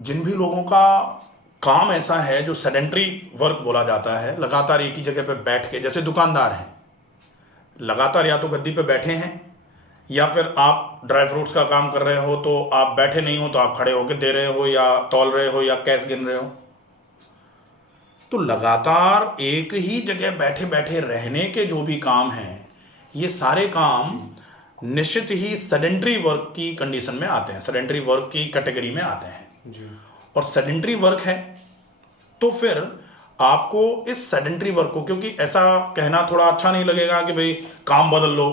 जिन भी लोगों का काम ऐसा है जो सेडेंटरी वर्क बोला जाता है, लगातार एक ही जगह पे बैठ के, जैसे दुकानदार हैं, लगातार या तो गद्दी पे बैठे हैं या फिर आप ड्राई फ्रूट्स का काम कर रहे हो तो आप बैठे नहीं हो तो आप खड़े होकर दे रहे हो या तौल रहे हो या कैश गिन रहे हो। तो लगातार एक ही जगह बैठे बैठे रहने के जो भी काम हैं, ये सारे काम निश्चित ही सेडेंटरी वर्क की कंडीशन में आते हैं, सेडेंटरी वर्क की कैटेगरी में आते हैं जी। और सेडेंटरी वर्क है तो फिर आपको इस सेडेंटरी वर्क को, क्योंकि ऐसा कहना थोड़ा अच्छा नहीं लगेगा कि भाई काम बदल लो,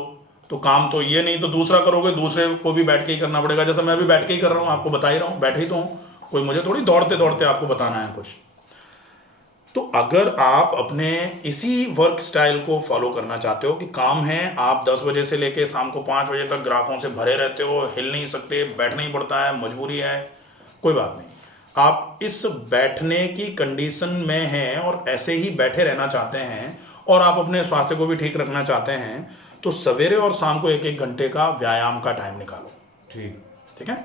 तो काम तो ये नहीं तो दूसरा करोगे, दूसरे को भी बैठ के ही करना पड़ेगा। जैसे मैं भी बैठ के ही कर रहा हूँ, आपको बता ही रहा हूँ, बैठे ही तो हूँ, कोई मुझे थोड़ी दौड़ते दौड़ते आपको बताना है कुछ। तो अगर आप अपने इसी वर्क स्टाइल को फॉलो करना चाहते हो कि काम है, आप 10 बजे से लेके शाम को 5 बजे तक ग्राहकों से भरे रहते हो, हिल नहीं सकते, बैठना ही पड़ता है, मजबूरी है, कोई बात नहीं, आप इस बैठने की कंडीशन में हैं और ऐसे ही बैठे रहना चाहते हैं और आप अपने स्वास्थ्य को भी ठीक रखना चाहते हैं, तो सवेरे और शाम को 1-1 घंटे का व्यायाम का टाइम निकालो। ठीक है,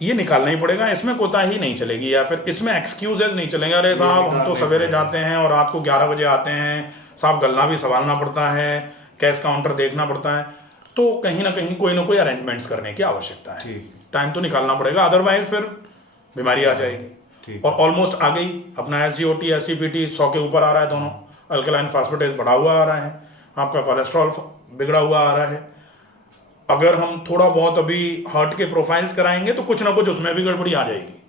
ये निकालना ही पड़ेगा, इसमें कोताही नहीं चलेगी या फिर इसमें एक्सक्यूजेज नहीं चलेंगे। अरे साहब हम तो सवेरे जाते हैं और रात को 11 बजे आते हैं, साहब गल्ला भी संभालना पड़ता है, कैश काउंटर देखना पड़ता है, तो कहीं ना कहीं कोई ना कोई अरेंजमेंट्स करने की आवश्यकता है। टाइम तो निकालना पड़ेगा, अदरवाइज फिर बीमारी आ जाएगी। और ऑलमोस्ट आ गई, अपना SGOT SGPT 100 के ऊपर आ रहा है, दोनों अल्कलाइन फास्फेटेज बढ़ा हुआ आ रहा है, आपका कोलेस्ट्रॉल बिगड़ा हुआ आ रहा है। अगर हम थोड़ा बहुत अभी हार्ट के प्रोफाइल्स कराएंगे तो कुछ ना कुछ उसमें भी गड़बड़ी आ जाएगी।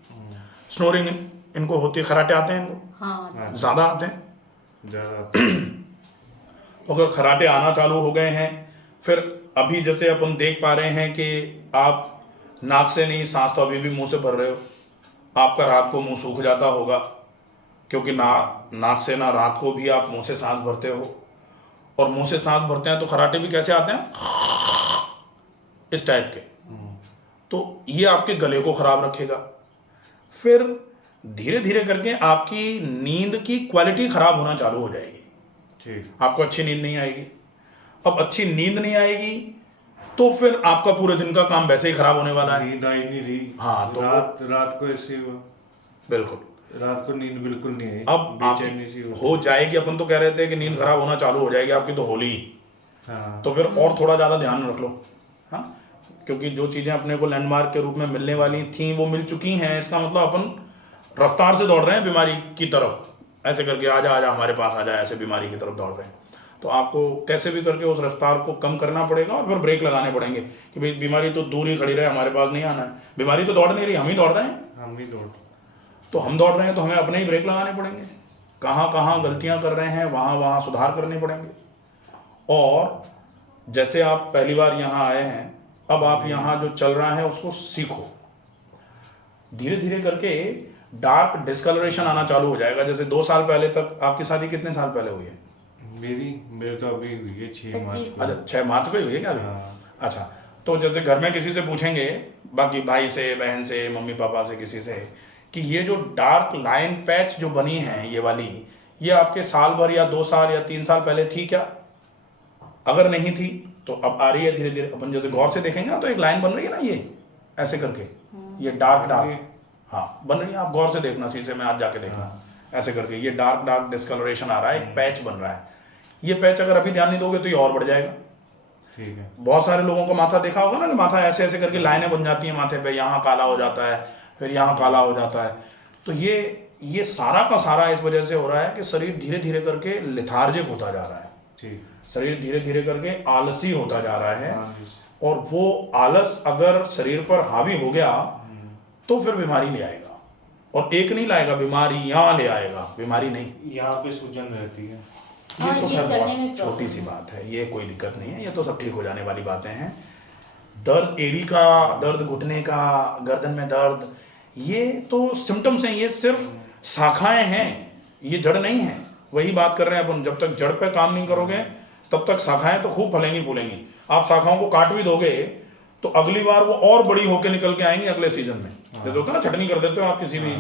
स्नोरिंग इनको होती है, खराटे आते हैं इनको? हाँ, ज़्यादा आते हैं। अगर खराटे आना चालू हो गए हैं, फिर अभी जैसे अपन देख पा रहे हैं कि आप नाक से नहीं, सांस तो अभी भी मुंह से भर रहे हो, आपका रात को मुंह सूख जाता होगा क्योंकि नाक से ना रात को भी आप मुंह से सांस भरते हो, और मुंह से सांस भरते हैं तो खराटे भी कैसे आते हैं, इस टाइप के। तो ये आपके गले को खराब रखेगा। फिर धीरे धीरे करके आपकी नींद की क्वालिटी खराब होना चालू हो जाएगी, आपको अच्छी नींद नहीं आएगी। अब अच्छी नींद नहीं आएगी तो फिर आपका पूरे दिन का काम वैसे ही खराब होने वाला है। नींद आई नहीं रही। हाँ, तो रात को ऐसे हुआ, बिल्कुल रात को नींद बिल्कुल नहीं आई, अब बेचैनी सी हो जाएगी। अपन तो कह रहे थे कि नींद खराब होना चालू हो जाएगी आपकी, तो होली। हाँ, तो फिर और थोड़ा ज़्यादा ध्यान रख लो। हाँ, क्योंकि जो चीज़ें अपने को लैंडमार्क के रूप में मिलने वाली थी वो मिल चुकी हैं, इसका मतलब अपन रफ्तार से दौड़ रहे हैं बीमारी की तरफ, ऐसे करके आजा आजा हमारे पास आ जाए, ऐसे बीमारी की तरफ दौड़ रहे हैं। तो आपको कैसे भी करके उस रफ्तार को कम करना पड़ेगा और फिर ब्रेक लगाने पड़ेंगे कि भाई बीमारी तो दूर ही खड़ी रहे, हमारे पास नहीं आना है। बीमारी तो दौड़ नहीं रही, हम ही दौड़ रहे हैं। हम भी दौड़, तो हम दौड़ रहे हैं तो हमें अपने ही ब्रेक लगाने पड़ेंगे, कहाँ कहाँ गलतियाँ कर रहे हैं वहाँ वहाँ सुधार करने पड़ेंगे। और जैसे आप पहली बार यहाँ आए हैं, अब आप यहाँ जो चल रहा है उसको सीखो। धीरे धीरे करके डार्क डिस्कलरेशन आना चालू हो जाएगा। जैसे 2 साल पहले तक, आपकी शादी कितने साल पहले हुई है? मेरे तो अभी हुई है 6 मार्च को। अच्छा, 6 मार्च को ही हुई है क्या अभी? हाँ। अच्छा, तो जैसे घर में किसी से पूछेंगे, बाकी भाई से, बहन से, मम्मी पापा से, किसी से, कि ये जो डार्क लाइन पैच जो बनी है ये वाली, ये आपके साल भर या 2 साल या 3 साल पहले थी क्या? अगर नहीं थी तो अब आ रही है धीरे धीरे। अपन जैसे गौर से देखेंगे ना तो एक लाइन बन रही है ना, ये ऐसे करके, ये डार्क, हाँ बन रही है, आप गौर से देखना, शीशे में आज जाके देखना, ऐसे करके ये डार्क डिस्कलरेशन आ रहा है, एक पैच बन रहा है। ये पैच अगर अभी ध्यान नहीं दोगे तो ये और बढ़ जाएगा। ठीक है। बहुत सारे लोगों का माथा देखा होगा ना कि माथा ऐसे ऐसे करके लाइनें बन जाती हैं माथे पे, यहाँ काला हो जाता है, फिर यहाँ काला हो जाता है। तो ये सारा का सारा इस वजह से हो रहा है कि शरीर धीरे धीरे करके लेथार्जिक होता जा रहा है। ठीक। शरीर धीरे धीरे करके आलसी होता जा रहा है, और वो आलस अगर शरीर पर हावी हो गया तो फिर बीमारी ले आएगा, और एक नहीं लाएगा, बीमारियां ले आएगा, बीमारी नहीं। यहाँ पे सूजन रहती है। हाँ, ये तो ये खैर चलने में बहुत छोटी प्रॉब्लम सी है। बात है, ये कोई दिक्कत नहीं है, ये तो सब ठीक हो जाने वाली बातें हैं। दर्द एड़ी का दर्द, घुटने का, गर्दन में दर्द, ये तो सिम्टम्स हैं, ये सिर्फ शाखाएं हैं, ये जड़ नहीं है। वही बात कर रहे हैं अपन, जब तक जड़ पे काम नहीं करोगे तब तक शाखाएं तो खूब फलेंगी फूलेंगी। आप शाखाओं को काट भी दोगे तो अगली बार वो और बड़ी होके निकल के आएंगी अगले सीजन में। जैसे होता है ना, छटनी कर देते हो आप किसी भी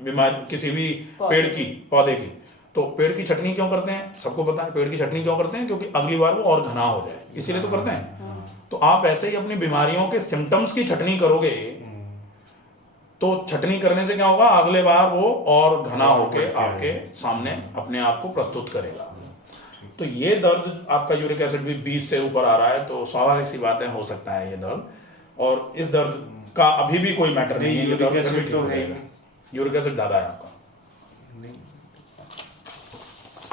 बीमारी, किसी भी पेड़ की, पौधे की, तो पेड़ की छटनी क्यों करते हैं? सबको पता है पेड़ की छटनी क्यों करते हैं, क्योंकि अगली बार वो और घना हो जाए, इसीलिए तो करते हैं। तो आप ऐसे ही अपनी बीमारियों के सिम्टम्स की छटनी करोगे तो छटनी करने से क्या होगा, अगले बार वो और घना होके बढ़ के आपके आएगा। सामने अपने आप को प्रस्तुत करेगा। तो ये दर्द आपका यूरिक एसिड भी 20 से ऊपर आ रहा है तो स्वाभाविक सी बात है, हो सकता है ये दर्द। और इस दर्द का अभी भी कोई मैटर नहीं है, ये यूरिक दर्द फिर भी एसिड ठीक तो हो है ही जाएगा। नहीं। यूरिक एसिड ज़्यादा है आपका, नहीं,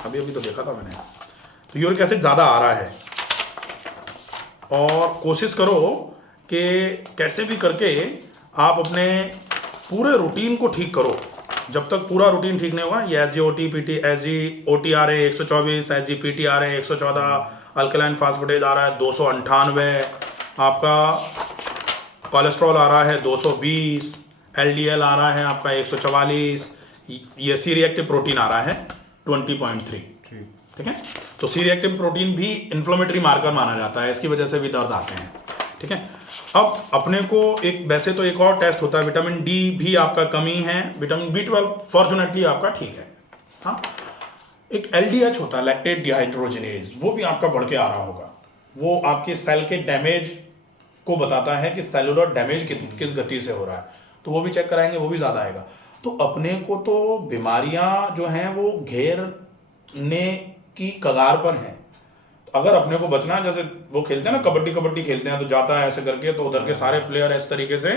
अभी अभी तो देखा था मैंने। तो यूरिक एसिड ज़्यादा आ रहा है और कोशिश करो कि कैसे भी करके आप अपने पूरे रूटीन को ठीक करो। जब तक पूरा रूटीन ठीक नहीं होगा, ये SGOT-PT SGOTRA 124, SGPTRA 114, alkaline phosphatase आ रहा है 298, आपका कोलेस्ट्रॉल आ रहा है 220, LDL आ रहा है आपका 144, ये सी रिएक्टिव प्रोटीन आ रहा है 20.3। ठीक। ठीक है, तो सी रिएक्टिव प्रोटीन भी इन्फ्लेमेटरी मार्कर माना जाता है, इसकी वजह से भी दर्द आते हैं। ठीक है, अब अपने को एक वैसे तो एक और टेस्ट होता है, विटामिन डी भी आपका कमी है, विटामिन B12 फॉर्चुनेटली आपका ठीक है। हाँ, एक LDH होता है, लैक्टेट डिहाइड्रोजिनेज, वो भी आपका बढ़ के आ रहा होगा। वो आपके सेल के डैमेज को बताता है कि सेलुलर डैमेज किस गति से हो रहा है, तो वो भी चेक कराएंगे, वो भी ज़्यादा आएगा। तो अपने को तो बीमारियां जो हैं वो घेरने की कगार पर हैं। अगर अपने को बचना है, जैसे वो खेलते हैं ना, कबड्डी कबड्डी खेलते हैं, तो जाता है ऐसे करके, तो उधर के सारे प्लेयर इस तरीके से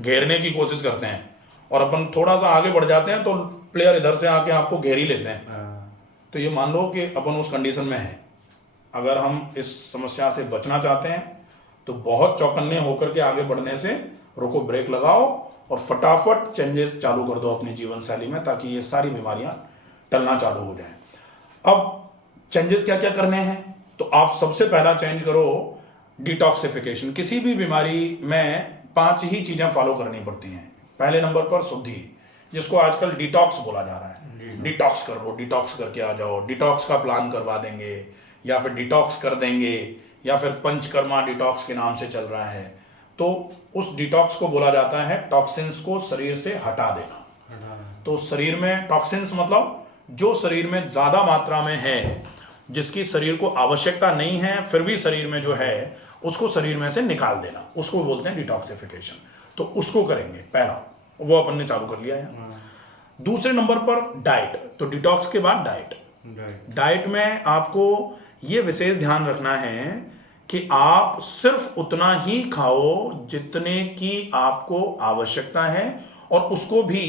घेरने की कोशिश करते हैं और अपन थोड़ा सा आगे बढ़ जाते हैं तो प्लेयर इधर से आके आपको घेर ही लेते हैं। हाँ, तो ये मान लो कि अपन उस कंडीशन में है। अगर हम इस समस्या से बचना चाहते हैं तो बहुत चौकन्ने होकर के आगे बढ़ने से रोको, ब्रेक लगाओ और फटाफट चेंजेस चालू कर दो अपनी जीवन शैली में, ताकि ये सारी बीमारियां टलना चालू हो जाएं। अब चेंजेस क्या क्या करने हैं, तो आप सबसे पहला चेंज करो डिटॉक्सिफिकेशन। किसी भी बीमारी में 5 ही चीज़ें फॉलो करनी पड़ती हैं। पहले नंबर पर शुद्धि, जिसको आजकल डिटॉक्स बोला जा रहा है। डिटॉक्स कर लो, डिटॉक्स करके आ जाओ, डिटॉक्स का प्लान करवा देंगे या फिर डिटॉक्स कर देंगे, या फिर पंचकर्मा डिटॉक्स के नाम से चल रहा है। तो उस डिटॉक्स को बोला जाता है टॉक्सिन्स को शरीर से हटा देना। तो शरीर में टॉक्सिन्स मतलब जो शरीर में ज़्यादा मात्रा में है, जिसकी शरीर को आवश्यकता नहीं है फिर भी शरीर में जो है उसको शरीर में से निकाल देना, उसको बोलते हैं डिटॉक्सिफिकेशन। तो उसको करेंगे पहला, वो अपन ने चालू कर लिया है। दूसरे नंबर पर डाइट। तो डिटॉक्स के बाद डाइट। डाइट में आपको ये विशेष ध्यान रखना है कि आप सिर्फ उतना ही खाओ जितने की आपको आवश्यकता है, और उसको भी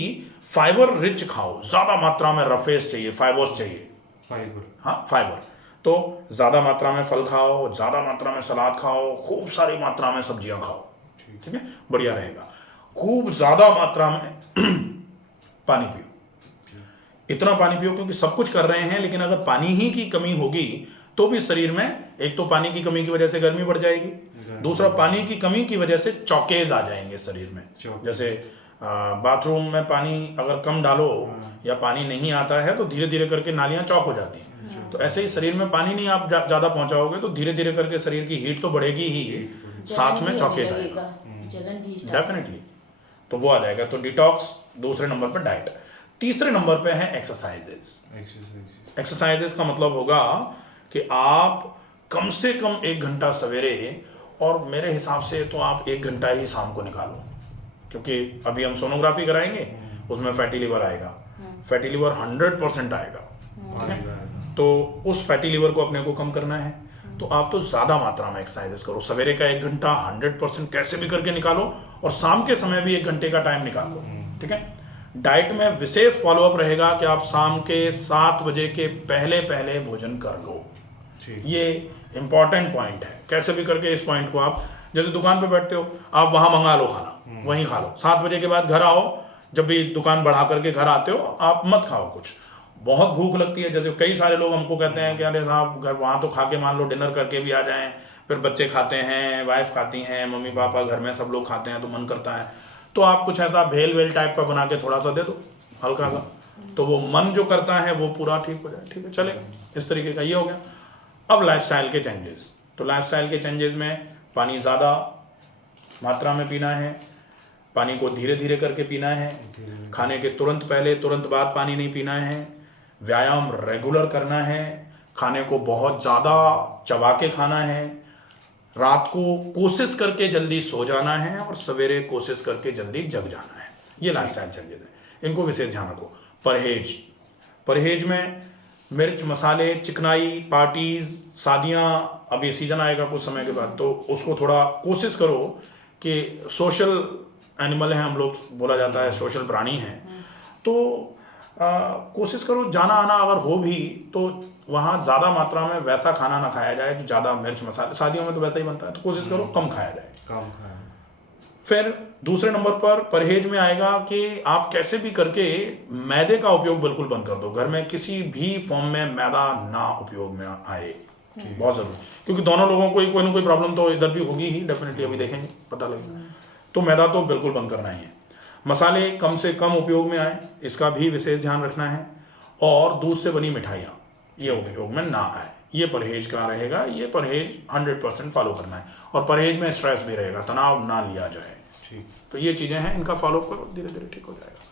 फाइबर रिच खाओ। ज़्यादा मात्रा में रफेज चाहिए, फाइबर्स चाहिए। फाइबर। हाँ, फाइबर। तो ज़्यादा मात्रा में फल खाओ, ज़्यादा मात्रा में सलाद खाओ, खूब सारी मात्रा में सब्जियां खाओ। ठीक है, बढ़िया रहेगा। खूब ज़्यादा मात्रा में पानी पियो। इतना पानी पियो क्योंकि सब कुछ कर रहे हैं, लेकिन अगर पानी ही की कमी होगी तो भी शरीर में, एक तो पानी की कमी की वजह से गर्मी बढ़ जाएगी, दूसरा पानी की कमी की वजह से चौकेज आ जाएंगे शरीर में। जैसे बाथरूम में पानी अगर कम डालो या पानी नहीं आता है तो धीरे धीरे करके नालियां चौक हो जाती हैं। तो ऐसे ही शरीर में पानी नहीं आप ज़्यादा पहुंचाओगे तो धीरे धीरे करके शरीर की हीट तो बढ़ेगी ही, साथ में चौकेज आएगा डेफिनेटली। तो वो आ जाएगा। तो डिटॉक्स दूसरे नंबर पर डाइट। तीसरे नंबर पे है एक्सरसाइजेस। एक्सरसाइजेस का मतलब होगा कि आप कम से कम 1 घंटा सवेरे, और मेरे हिसाब से तो आप 1 घंटा ही शाम को निकालो, क्योंकि अभी हम सोनोग्राफी कराएंगे, उसमें फैटी लिवर आएगा। फैटी लिवर 100% आएगा। ठीक है, तो उस फैटी लिवर को अपने को कम करना है, तो आप तो ज़्यादा मात्रा में एक्सरसाइजेस करो। सवेरे का 1 घंटा 100% कैसे भी करके निकालो, और शाम के समय भी 1 घंटे का टाइम निकाल लो। ठीक है, डाइट में विशेष फॉलोअप रहेगा कि आप शाम के 7 बजे के पहले पहले भोजन कर लो। ये इंपॉर्टेंट पॉइंट है। कैसे भी करके इस पॉइंट को आप, जैसे दुकान पे बैठते हो, आप वहाँ मंगा लो खाना, वहीं खा लो। 7 बजे के बाद घर आओ, जब भी दुकान बढ़ा करके घर आते हो आप मत खाओ कुछ। बहुत भूख लगती है, जैसे कई सारे लोग हमको कहते हैं कि अरे साहब घर वहाँ तो खा के मान लो डिनर करके भी आ जाएं, फिर बच्चे खाते हैं, वाइफ खाती हैं, मम्मी पापा घर में सब लोग खाते हैं, तो मन करता है तो आप कुछ ऐसा भेल वेल टाइप का बना के थोड़ा सा दे दो, हल्का सा, तो वो मन जो करता है वो पूरा ठीक हो जाए। ठीक है, चलेगा। इस तरीके का ये हो गया। अब लाइफस्टाइल के चेंजेस। तो लाइफस्टाइल के चेंजेस में पानी ज़्यादा मात्रा में पीना है, पानी को धीरे धीरे करके पीना है, खाने के तुरंत पहले तुरंत बाद पानी नहीं पीना है, व्यायाम रेगुलर करना है, खाने को बहुत ज़्यादा चबा के खाना है, रात को कोशिश करके जल्दी सो जाना है, और सवेरे कोशिश करके जल्दी जग जाना है। ये लाइफस्टाइल चेंजेस है, इनको विशेष ध्यान रखो। परहेज में मिर्च मसाले, चिकनाई, पार्टीज, शादियाँ, अब ये सीजन आएगा कुछ समय के बाद, तो उसको थोड़ा कोशिश करो कि सोशल एनिमल हैं हम लोग, बोला जाता है सोशल प्राणी हैं, तो कोशिश करो जाना आना अगर हो भी तो वहाँ ज़्यादा मात्रा में वैसा खाना ना खाया जाए जो ज़्यादा मिर्च मसाले, शादियों में तो वैसा ही बनता है, तो कोशिश करो कम खाया जाए। कम खाया। फिर दूसरे नंबर पर परहेज में आएगा कि आप कैसे भी करके मैदे का उपयोग बिल्कुल बंद कर दो। घर में किसी भी फॉर्म में मैदा ना उपयोग में आए, बहुत ज़रूरी, क्योंकि दोनों लोगों को कोई ना कोई प्रॉब्लम तो इधर भी होगी ही, डेफिनेटली अभी देखेंगे पता लगेगा। तो मैदा तो बिल्कुल बंद करना ही है। मसाले कम से कम उपयोग में आए, इसका भी विशेष ध्यान रखना है। और दूध से बनी मिठाइयाँ ये उपयोग में ना आए, ये परहेज का रहेगा। ये परहेज 100% फॉलो करना है। और परहेज में स्ट्रेस भी रहेगा, तनाव ना लिया जाए। ठीक। तो ये चीज़ें हैं, इनका फॉलो करो, धीरे धीरे ठीक हो जाएगा।